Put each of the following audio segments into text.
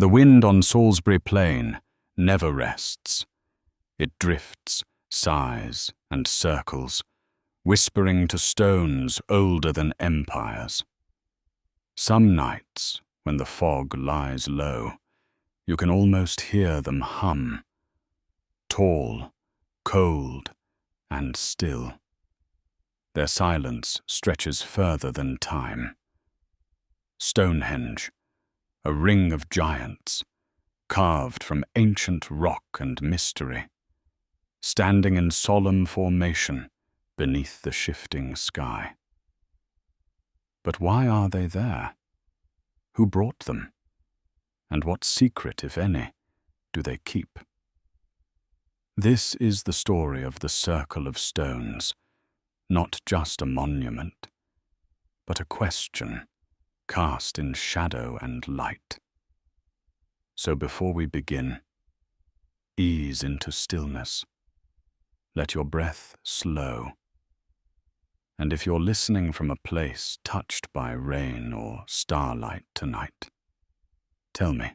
The wind on Salisbury Plain never rests. It drifts, sighs, and circles, whispering to stones older than empires. Some nights, when the fog lies low, you can almost hear them hum, tall, cold, and still. Their silence stretches further than time. Stonehenge, a ring of giants, carved from ancient rock and mystery, standing in solemn formation beneath the shifting sky. But why are they there? Who brought them? And what secret, if any, do they keep? This is the story of the Circle of Stones, not just a monument, but a question cast in shadow and light. So before we begin, ease into stillness. Let your breath slow. And if you're listening from a place touched by rain or starlight tonight, tell me,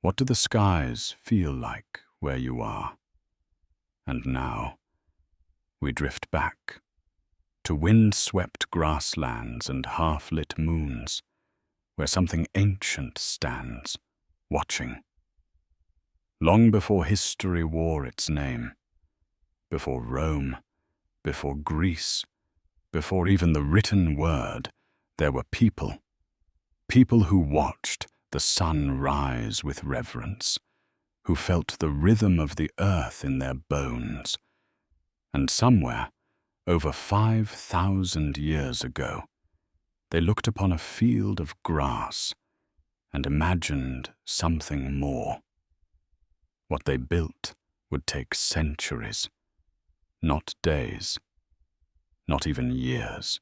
what do the skies feel like where you are? And now, we drift back to wind-swept grasslands and half-lit moons, where something ancient stands, watching. Long before history wore its name, before Rome, before Greece, before even the written word, there were people who watched the sun rise with reverence, who felt the rhythm of the earth in their bones. And somewhere, over 5,000 years ago, they looked upon a field of grass and imagined something more. What they built would take centuries, not days, not even years,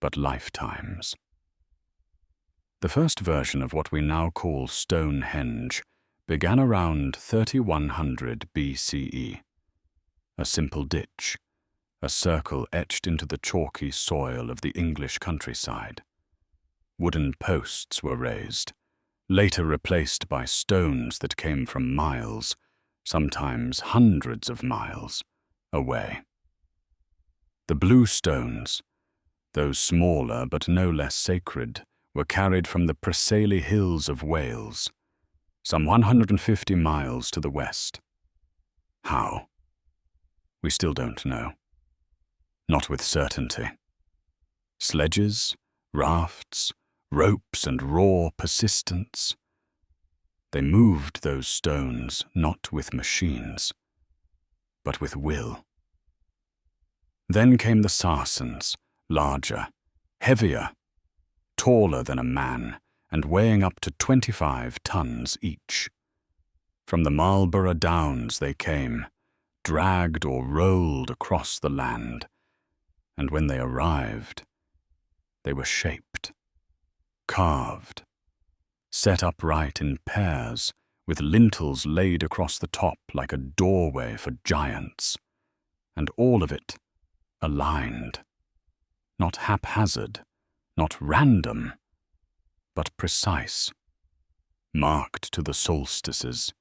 but lifetimes. The first version of what we now call Stonehenge began around 3100 BCE. A simple ditch, a circle etched into the chalky soil of the English countryside. Wooden posts were raised, later replaced by stones that came from miles, sometimes hundreds of miles, away. The blue stones, those smaller but no less sacred, were carried from the Preseli Hills of Wales, some 150 miles to the west. How? We still don't know. Not with certainty. Sledges, rafts, ropes, and raw persistence. They moved those stones not with machines, but with will. Then came the Sarsens, larger, heavier, taller than a man, and weighing up to 25 tons each. From the Marlborough Downs they came, dragged or rolled across the land, and when they arrived, they were shaped, carved, set upright in pairs, with lintels laid across the top like a doorway for giants, and all of it aligned, not haphazard, not random, but precise, marked to the solstices,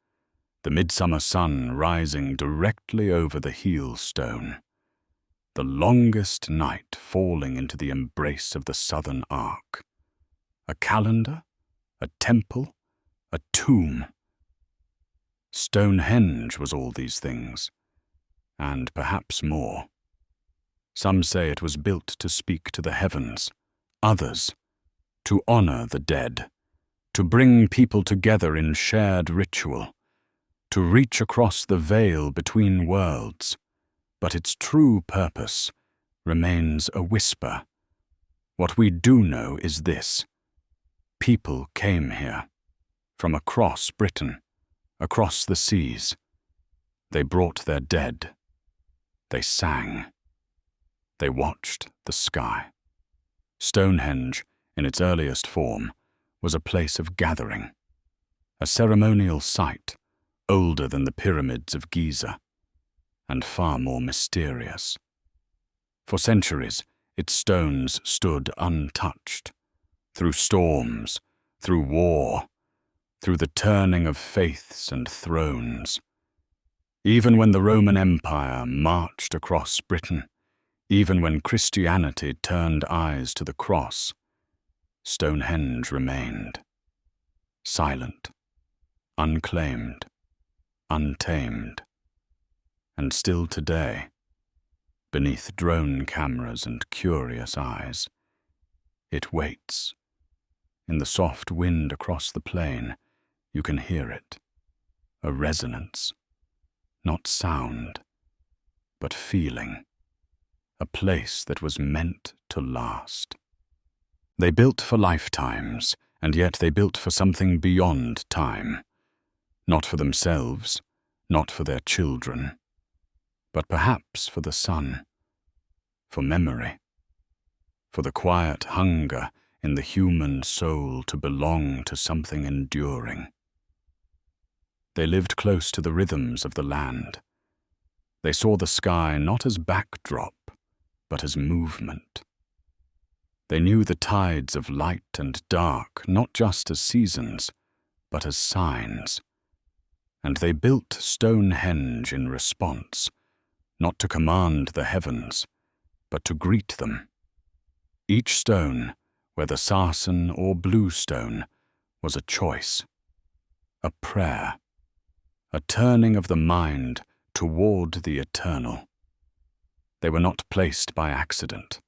the midsummer sun rising directly over the heel stone, the longest night falling into the embrace of the southern arc. A calendar, a temple, a tomb. Stonehenge was all these things, and perhaps more. Some say it was built to speak to the heavens, others, to honor the dead, to bring people together in shared ritual, to reach across the veil between worlds, but its true purpose remains a whisper. What we do know is this: people came here, from across Britain, across the seas. They brought their dead. They sang. They watched the sky. Stonehenge, in its earliest form, was a place of gathering, a ceremonial site older than the pyramids of Giza, and far more mysterious. For centuries, its stones stood untouched. Through storms, through war, through the turning of faiths and thrones. Even when the Roman Empire marched across Britain, even when Christianity turned eyes to the cross, Stonehenge remained, silent, unclaimed, untamed. And still today, beneath drone cameras and curious eyes, it waits. In the soft wind across the plain, you can hear it, a resonance, not sound, but feeling, a place that was meant to last. They built for lifetimes, and yet they built for something beyond time, not for themselves, not for their children, but perhaps for the sun, for memory, for the quiet hunger in the human soul to belong to something enduring. They lived close to the rhythms of the land. They saw the sky not as backdrop, but as movement. They knew the tides of light and dark not just as seasons, but as signs. And they built Stonehenge in response, not to command the heavens, but to greet them. Each stone, whether sarsen or bluestone, was a choice, a prayer, a turning of the mind toward the eternal. They were not placed by accident.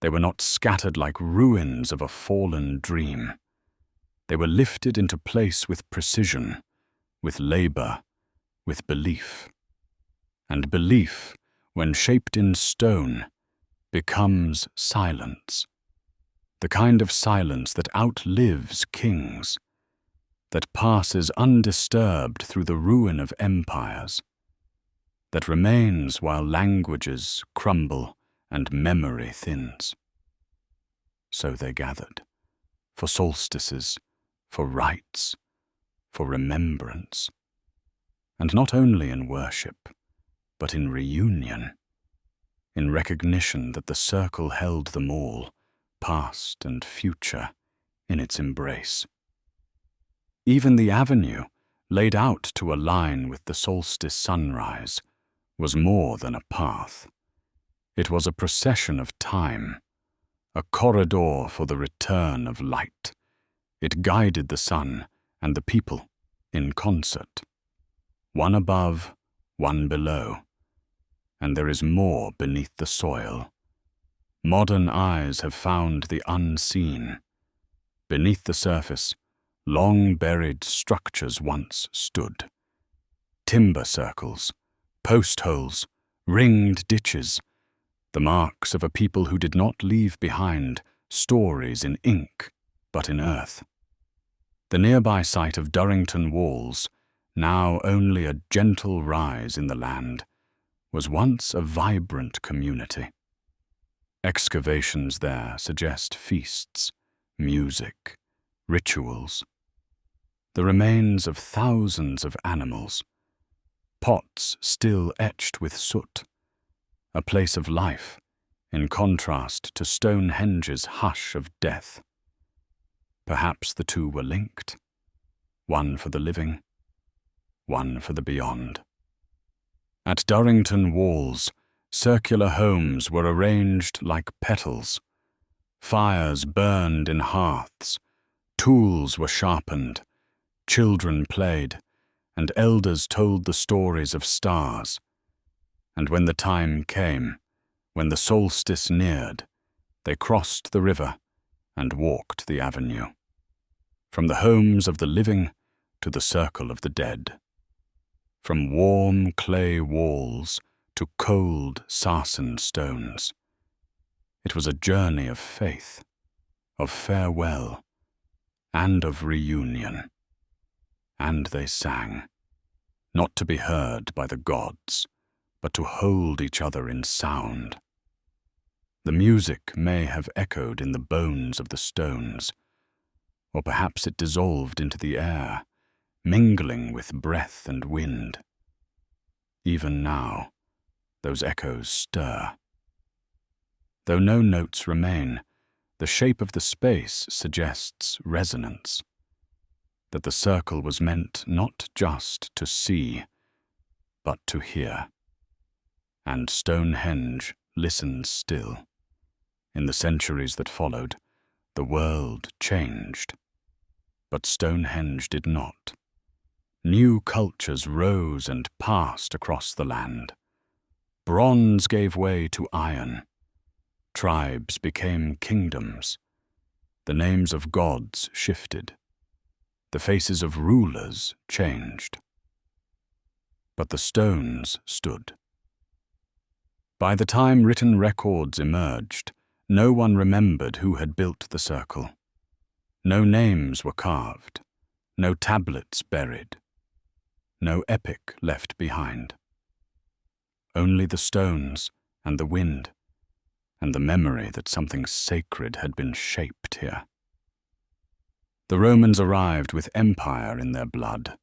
They were not scattered like ruins of a fallen dream. They were lifted into place with precision, with labor, with belief. And belief, when shaped in stone, becomes silence. The kind of silence that outlives kings, that passes undisturbed through the ruin of empires, that remains while languages crumble and memory thins. So they gathered, for solstices, for rites, for remembrance, and not only in worship, but in reunion, in recognition that the circle held them all, past and future, in its embrace. Even the avenue, laid out to align with the solstice sunrise, was more than a path. It was a procession of time, a corridor for the return of light. It guided the sun and the people in concert, one above, one below. And there is more beneath the soil. Modern eyes have found the unseen. Beneath the surface, long-buried structures once stood. Timber circles, post holes, ringed ditches, the marks of a people who did not leave behind stories in ink, but in earth. The nearby site of Durrington Walls, now only a gentle rise in the land, was once a vibrant community. Excavations there suggest feasts, music, rituals. The remains of thousands of animals, pots still etched with soot, a place of life, in contrast to Stonehenge's hush of death. Perhaps the two were linked, one for the living, one for the beyond. At Durrington Walls, circular homes were arranged like petals. Fires burned in hearths, tools were sharpened, children played, and elders told the stories of stars. And when the time came, when the solstice neared, they crossed the river and walked the avenue, from the homes of the living to the circle of the dead, from warm clay walls to cold sarsen stones. It was a journey of faith, of farewell, and of reunion. And they sang, not to be heard by the gods, but to hold each other in sound. The music may have echoed in the bones of the stones, or perhaps it dissolved into the air, mingling with breath and wind. Even now, those echoes stir. Though no notes remain, The shape of the space suggests resonance, that the circle was meant not just to see, but to hear. And Stonehenge listens still. In the centuries that followed, the world changed. But Stonehenge did not. New cultures rose and passed across the land. Bronze gave way to iron. Tribes became kingdoms. The names of gods shifted. The faces of rulers changed. But the stones stood. By the time written records emerged, no one remembered who had built the circle. No names were carved, no tablets buried, no epic left behind. Only the stones and the wind, and the memory that something sacred had been shaped here. The Romans arrived with empire in their blood.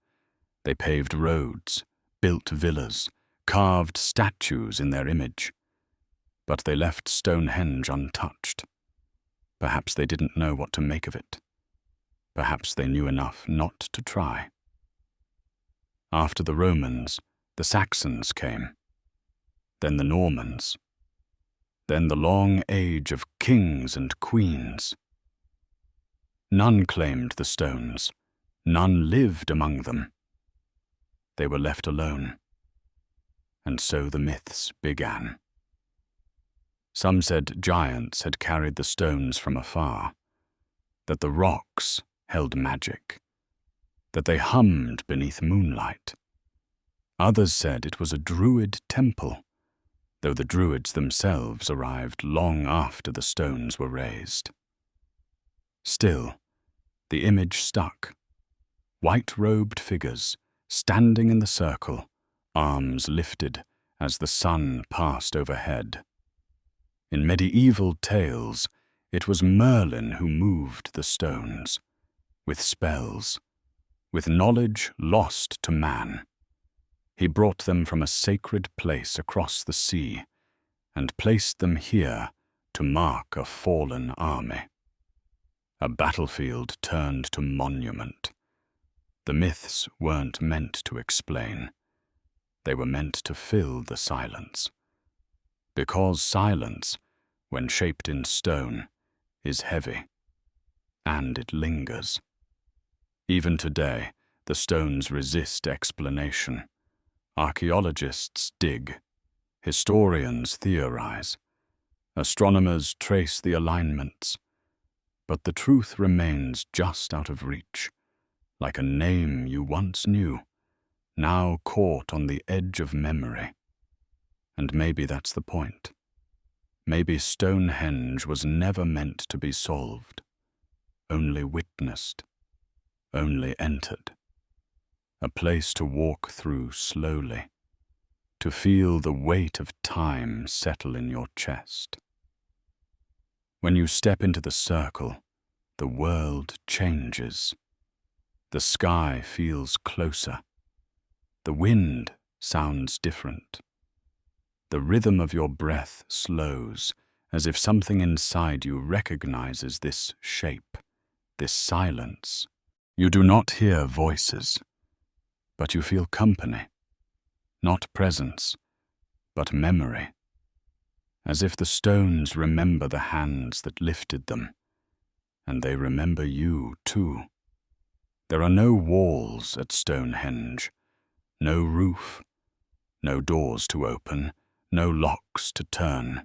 They paved roads, built villas, carved statues in their image. But they left Stonehenge untouched. Perhaps they didn't know what to make of it. Perhaps they knew enough not to try. After the Romans, the Saxons came. Then the Normans. Then the long age of kings and queens. None claimed the stones. None lived among them. They were left alone. And so the myths began. Some said giants had carried the stones from afar, that the rocks held magic, that they hummed beneath moonlight. Others said it was a druid temple, though the druids themselves arrived long after the stones were raised. Still, the image stuck. White-robed figures, standing in the circle, arms lifted as the sun passed overhead. In medieval tales, it was Merlin who moved the stones, with spells, with knowledge lost to man. He brought them from a sacred place across the sea and placed them here to mark a fallen army. A battlefield turned to monument. The myths weren't meant to explain. They were meant to fill the silence. Because silence, when shaped in stone, is heavy, and it lingers. Even today, the stones resist explanation. Archaeologists dig, historians theorize, astronomers trace the alignments, but the truth remains just out of reach, like a name you once knew, now caught on the edge of memory. And maybe that's the point. Maybe Stonehenge was never meant to be solved, only witnessed, only entered. A place to walk through slowly, to feel the weight of time settle in your chest. When you step into the circle, the world changes. The sky feels closer. The wind sounds different. The rhythm of your breath slows, as if something inside you recognizes this shape, this silence. You do not hear voices, but you feel company, not presence, but memory, as if the stones remember the hands that lifted them, and they remember you too. There are no walls at Stonehenge, no roof, no doors to open, no locks to turn.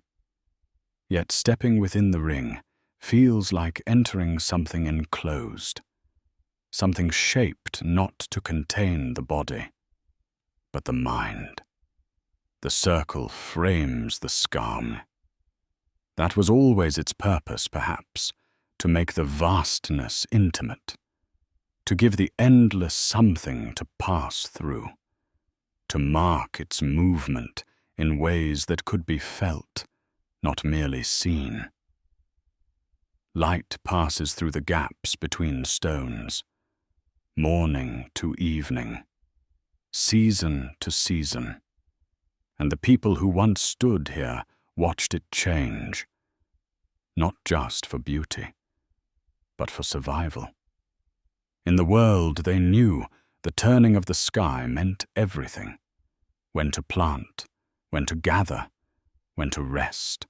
Yet stepping within the ring feels like entering something enclosed, something shaped not to contain the body, but the mind. The circle frames the scum. That was always its purpose, perhaps, to make the vastness intimate, to give the endless something to pass through, to mark its movement in ways that could be felt, not merely seen. Light passes through the gaps between stones, morning to evening, season to season, and the people who once stood here watched it change. not just for beauty, but for survival. In the world they knew, the turning of the sky meant everything: when to plant, when to gather, when to rest.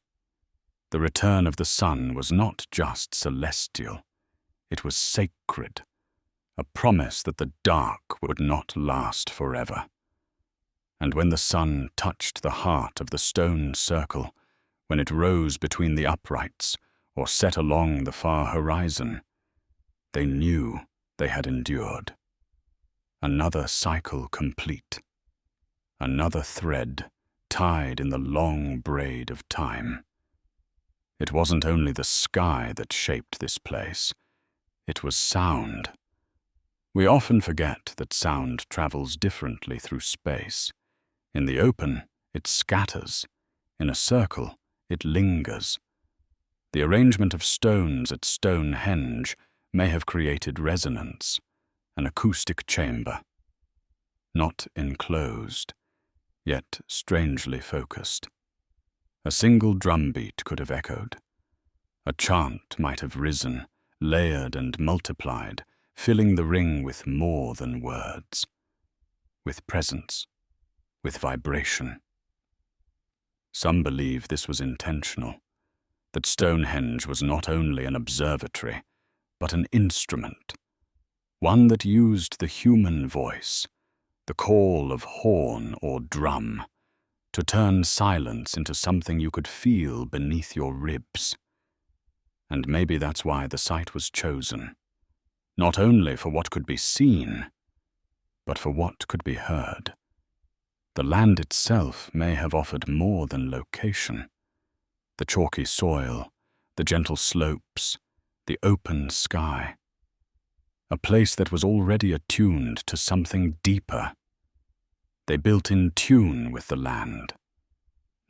The return of the sun was not just celestial, it was sacred, a promise that the dark would not last forever. And when the sun touched the heart of the stone circle, when it rose between the uprights or set along the far horizon, they knew they had endured. Another cycle complete, another thread tied in the long braid of time. It wasn't only the sky that shaped this place, it was sound. We often forget that sound travels differently through space. In the open, it scatters. In a circle, it lingers. The arrangement of stones at Stonehenge may have created resonance, an acoustic chamber. Not enclosed, yet strangely focused. A single drumbeat could have echoed. A chant might have risen, layered and multiplied, filling the ring with more than words, with presence, with vibration. Some believe this was intentional, that Stonehenge was not only an observatory, but an instrument, one that used the human voice, the call of horn or drum, to turn silence into something you could feel beneath your ribs. And maybe that's why the site was chosen, not only for what could be seen, but for what could be heard. The land itself may have offered more than location. The chalky soil, the gentle slopes, the open sky. A place that was already attuned to something deeper. They built in tune with the land,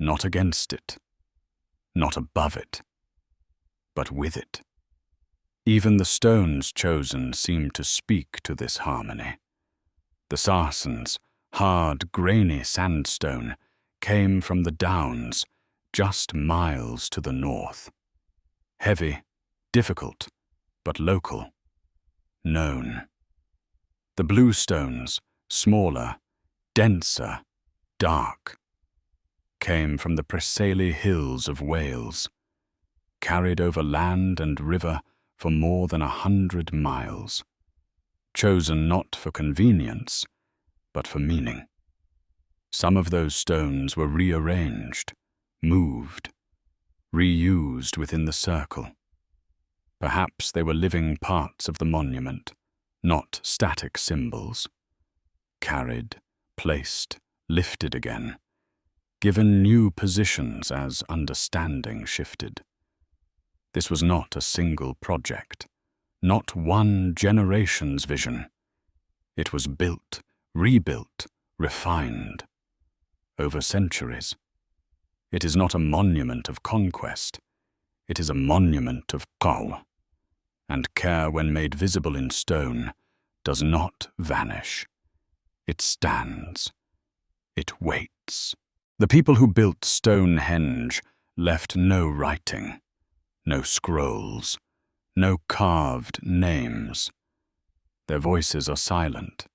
not against it, not above it, but with it. Even the stones chosen seemed to speak to this harmony. The sarsen's hard, grainy sandstone came from the downs just miles to the north. Heavy, difficult, but local, known. The bluestones, smaller, denser, dark, came from the Preseli Hills of Wales, carried over land and river for more than 100 miles, chosen not for convenience, but for meaning. Some of those stones were rearranged, moved, reused within the circle. Perhaps they were living parts of the monument, not static symbols. Carried, placed, lifted again, given new positions as understanding shifted. This was not a single project, not one generation's vision. It was built, rebuilt, refined, over centuries. It is not a monument of conquest, it is a monument of qaw, and care, when made visible in stone, does not vanish. It stands. It waits. The people who built Stonehenge left no writing, no scrolls, no carved names. Their voices are silent,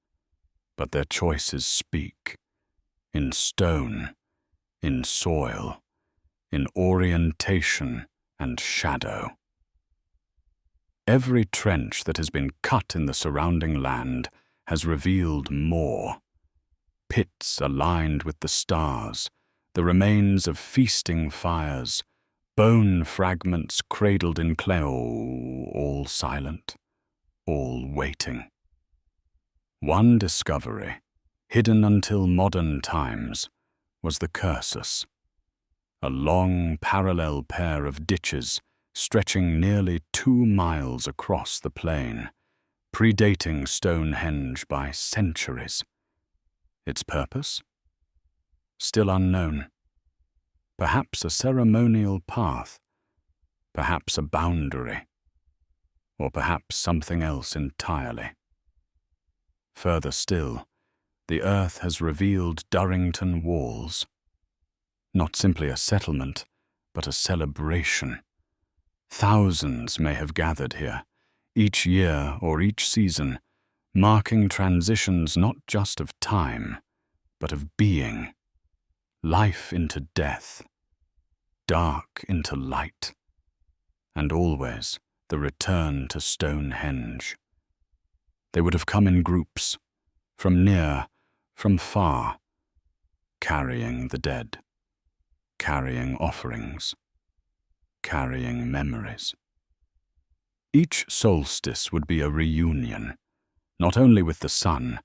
but their choices speak, in stone, in soil, in orientation and shadow. Every trench that has been cut in the surrounding land has revealed more. Pits aligned with the stars, the remains of feasting fires, bone fragments cradled in clay, all silent, all waiting. One discovery, hidden until modern times, was the cursus, a long parallel pair of ditches stretching nearly 2 miles across the plain, predating Stonehenge by centuries. Its purpose? Still unknown. Perhaps a ceremonial path, perhaps a boundary, or perhaps something else entirely. Further still, the earth has revealed Durrington walls. Not simply a settlement, but a celebration. Thousands may have gathered here, each year or each season, marking transitions not just of time, but of being, life into death, dark into light, and always the return to Stonehenge. They would have come in groups, from near, from far, carrying the dead, carrying offerings, carrying memories. Each solstice would be a reunion, not only with the sun,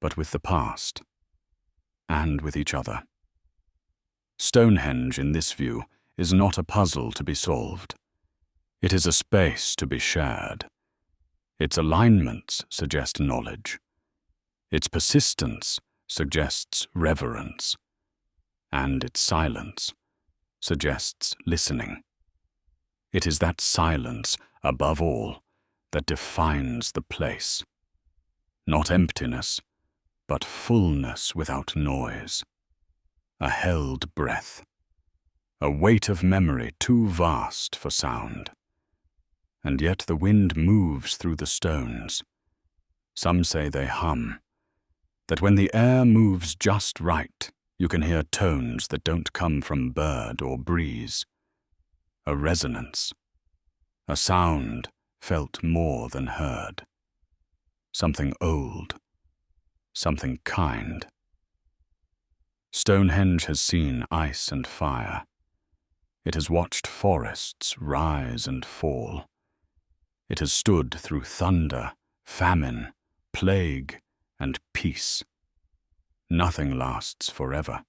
but with the past, and with each other. Stonehenge, in this view, is not a puzzle to be solved. It is a space to be shared. Its alignments suggest knowledge. Its persistence suggests reverence. And its silence suggests listening. It is that silence, above all, that defines the place. Not emptiness, but fullness without noise. A held breath. A weight of memory too vast for sound. And yet the wind moves through the stones. Some say they hum. That when the air moves just right, you can hear tones that don't come from bird or breeze. A resonance. A sound felt more than heard. Something old. Something kind. Stonehenge has seen ice and fire. It has watched forests rise and fall. It has stood through thunder, famine, plague, and peace. Nothing lasts forever.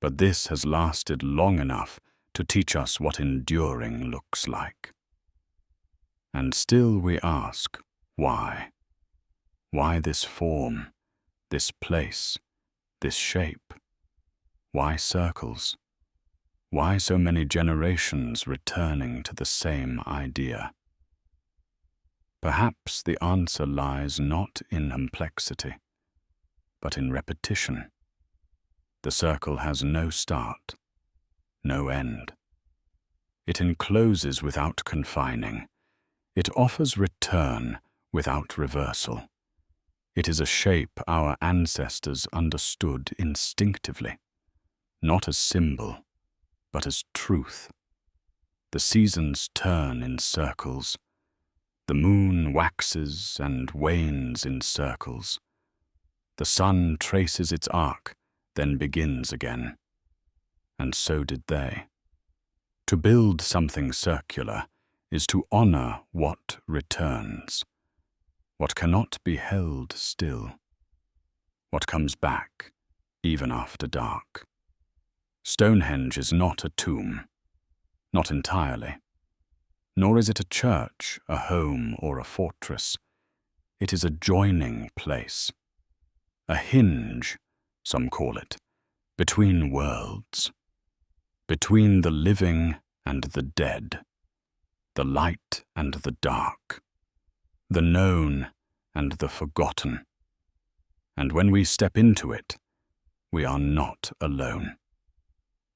But this has lasted long enough to teach us what enduring looks like. And still we ask, why? Why this form, this place, this shape? Why circles? Why so many generations returning to the same idea? Perhaps the answer lies not in complexity, but in repetition. The circle has no start, no end. It encloses without confining. It offers return without reversal. It is a shape our ancestors understood instinctively, not as symbol, but as truth. The seasons turn in circles. The moon waxes and wanes in circles. The sun traces its arc, then begins again. And so did they. To build something circular is to honor what returns, what cannot be held still, what comes back even after dark. Stonehenge is not a tomb, not entirely. Nor is it a church, a home, or a fortress. It is a joining place. A hinge, some call it, between worlds. Between the living and the dead. The light and the dark. The known and the forgotten. And when we step into it, we are not alone.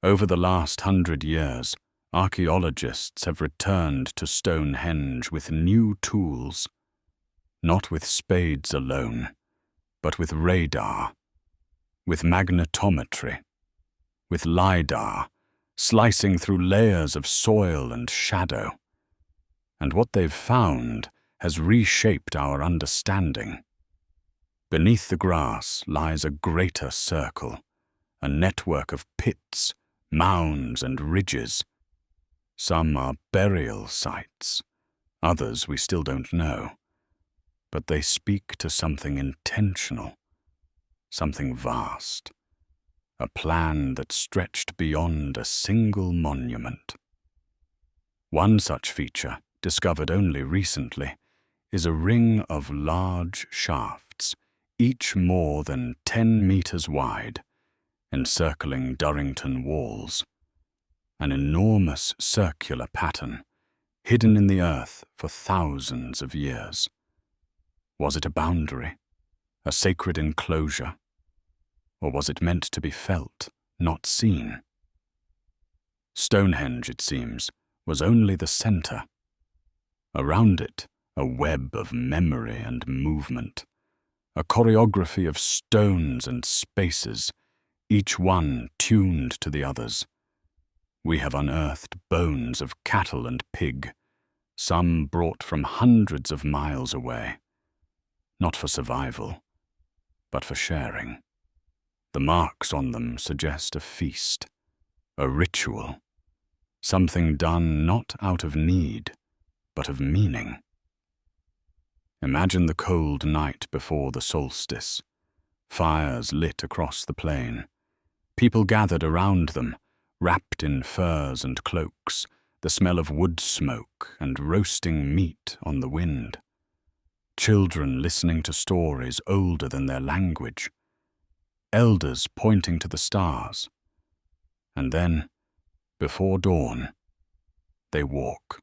Over the last 100 years, archaeologists have returned to Stonehenge with new tools, not with spades alone, but with radar, with magnetometry, with LiDAR, slicing through layers of soil and shadow. And what they've found has reshaped our understanding. Beneath the grass lies a greater circle, a network of pits, mounds, and ridges. Some are burial sites, others we still don't know, but they speak to something intentional, something vast, a plan that stretched beyond a single monument. One such feature, discovered only recently, is a ring of large shafts, each more than 10 meters wide, encircling Durrington walls. An enormous circular pattern, hidden in the earth for thousands of years. Was it a boundary, a sacred enclosure, or was it meant to be felt, not seen? Stonehenge, it seems, was only the center. Around it, a web of memory and movement, a choreography of stones and spaces, each one tuned to the others. We have unearthed bones of cattle and pig, some brought from hundreds of miles away, not for survival, but for sharing. The marks on them suggest a feast, a ritual, something done not out of need, but of meaning. Imagine the cold night before the solstice, fires lit across the plain, people gathered around them, wrapped in furs and cloaks, the smell of wood smoke and roasting meat on the wind. Children listening to stories older than their language, elders pointing to the stars. And then, before dawn, they walk.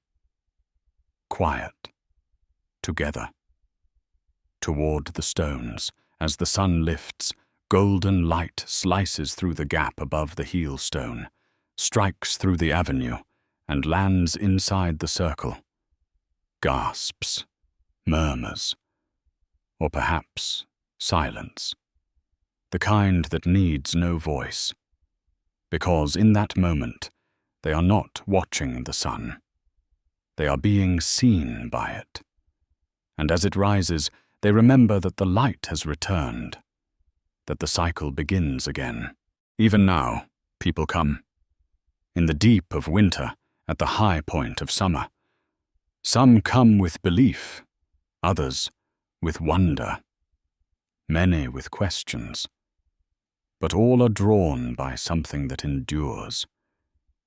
Quiet, together, toward the stones. As the sun lifts, golden light slices through the gap above the heel stone, strikes through the avenue, and lands inside the circle. Gasps, murmurs, or perhaps silence, the kind that needs no voice, because in that moment they are not watching the sun. They are being seen by it. And as it rises, they remember that the light has returned, that the cycle begins again. Even now, people come. In the deep of winter, at the high point of summer. Some come with belief, others with wonder, many with questions. But all are drawn by something that endures.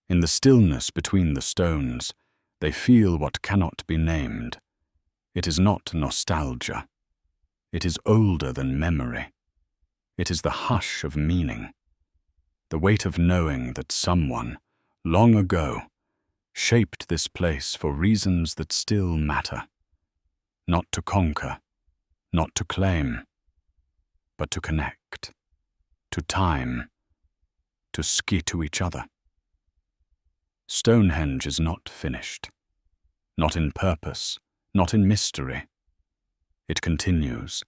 In the stillness between the stones, they feel what cannot be named. It is not nostalgia. It is older than memory. It is the hush of meaning, the weight of knowing that someone, long ago, shaped this place for reasons that still matter. Not to conquer, not to claim, but to connect, to time, to ski to each other. Stonehenge is not finished, not in purpose, not in mystery. It continues,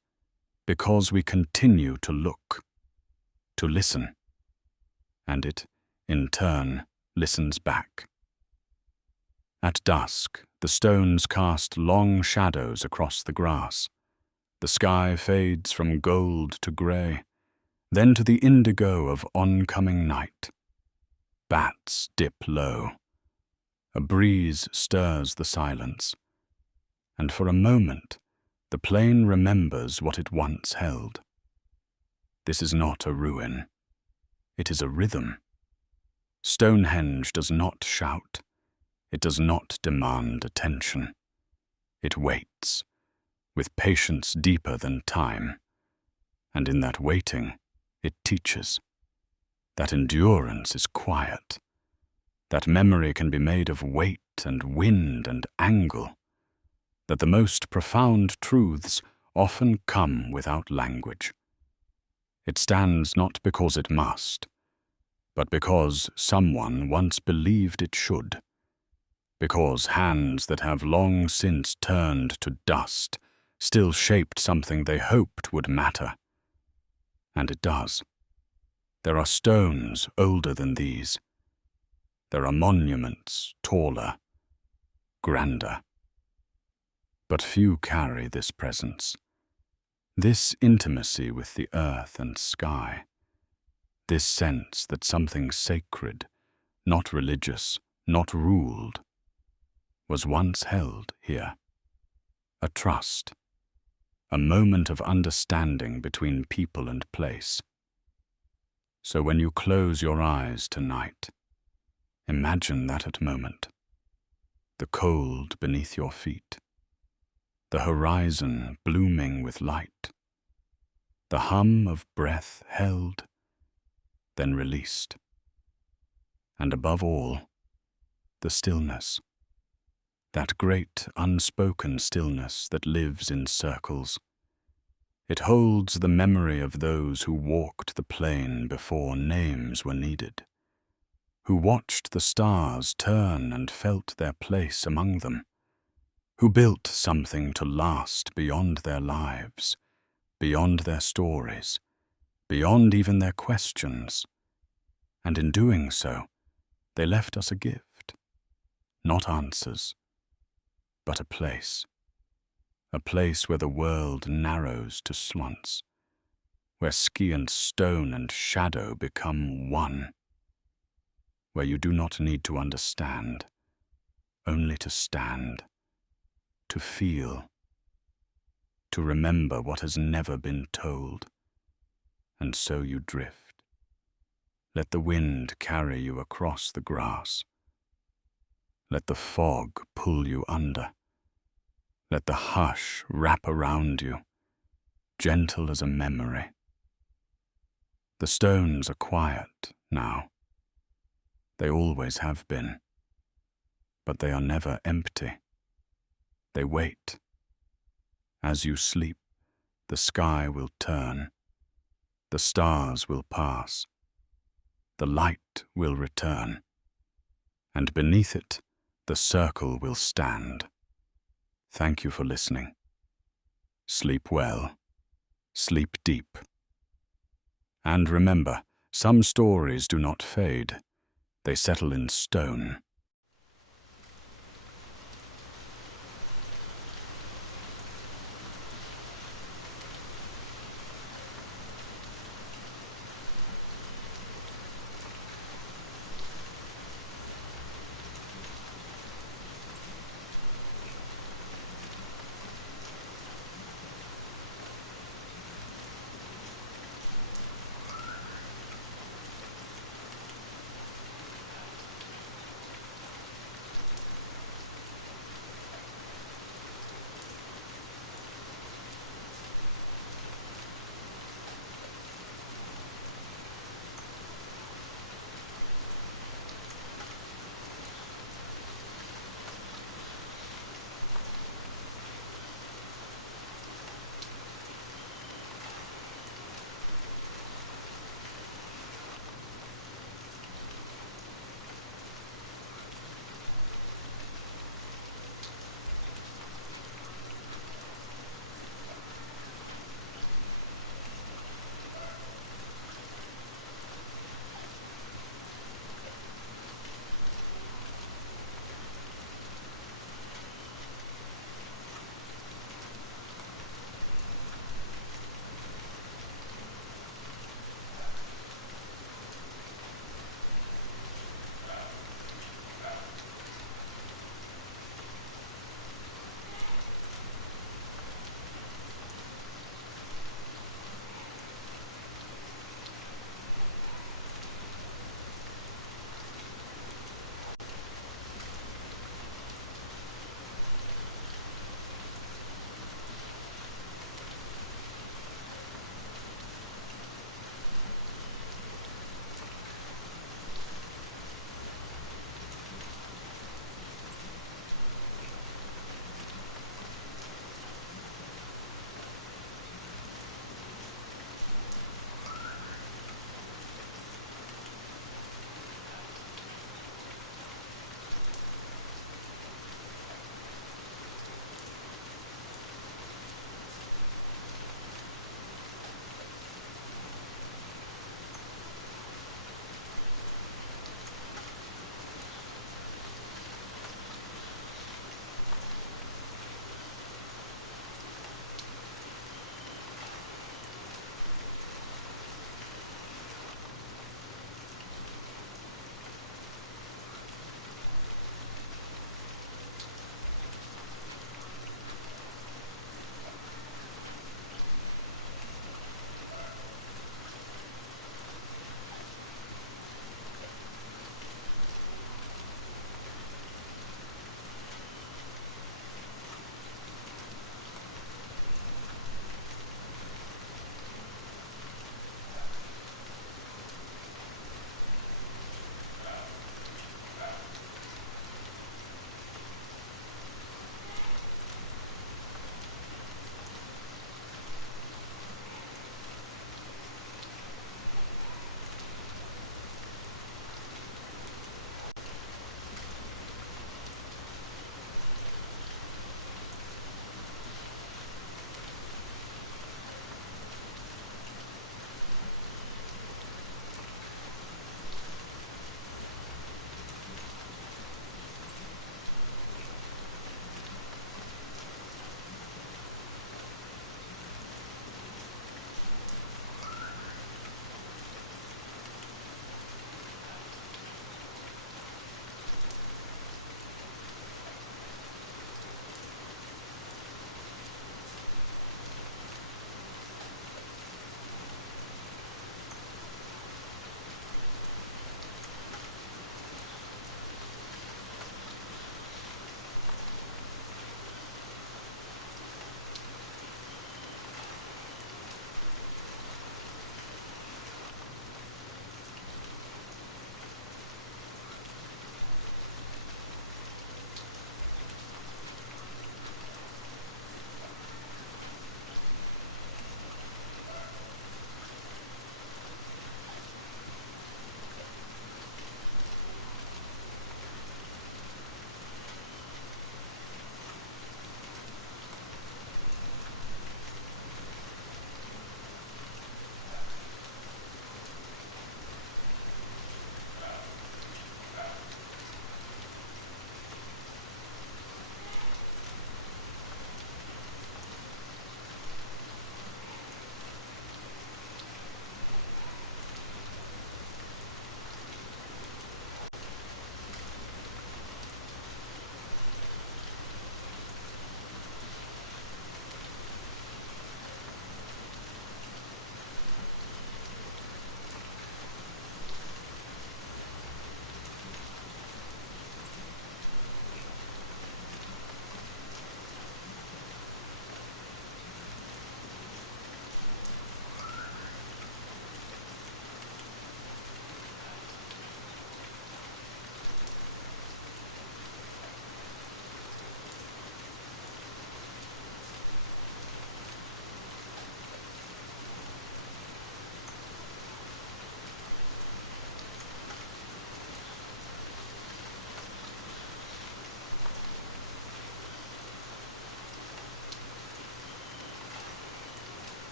because we continue to look, to listen, and it, in turn, listens back. At dusk, the stones cast long shadows across the grass. The sky fades from gold to grey, then to the indigo of oncoming night. Bats dip low. A breeze stirs the silence, and for a moment, the plain remembers what it once held. This is not a ruin. It is a rhythm. Stonehenge does not shout. It does not demand attention. It waits, with patience deeper than time. And in that waiting, it teaches. That endurance is quiet. That memory can be made of weight and wind and angle. That the most profound truths often come without language. It stands not because it must, but because someone once believed it should. Because hands that have long since turned to dust still shaped something they hoped would matter. And it does. There are stones older than these. There are monuments taller, grander. But few carry this presence, this intimacy with the earth and sky, this sense that something sacred, not religious, not ruled, was once held here. A trust, a moment of understanding between people and place. So when you close your eyes tonight, imagine that moment, the cold beneath your feet, the horizon blooming with light, the hum of breath held, then released, and above all, the stillness, that great unspoken stillness that lives in circles. It holds the memory of those who walked the plain before names were needed, who watched the stars turn and felt their place among them, who built something to last beyond their lives, beyond their stories, beyond even their questions, and in doing so, they left us a gift, not answers, but a place where the world narrows to slants, where science, stone, and shadow become one, where you do not need to understand, only to stand, to feel, to remember what has never been told, and so you drift. Let the wind carry you across the grass. Let the fog pull you under. Let the hush wrap around you, gentle as a memory. The stones are quiet now. They always have been, but they are never empty. They wait. As you sleep, the sky will turn. The stars will pass. The light will return. And beneath it, the circle will stand. Thank you for listening. Sleep well. Sleep deep. And remember, some stories do not fade. They settle in stone.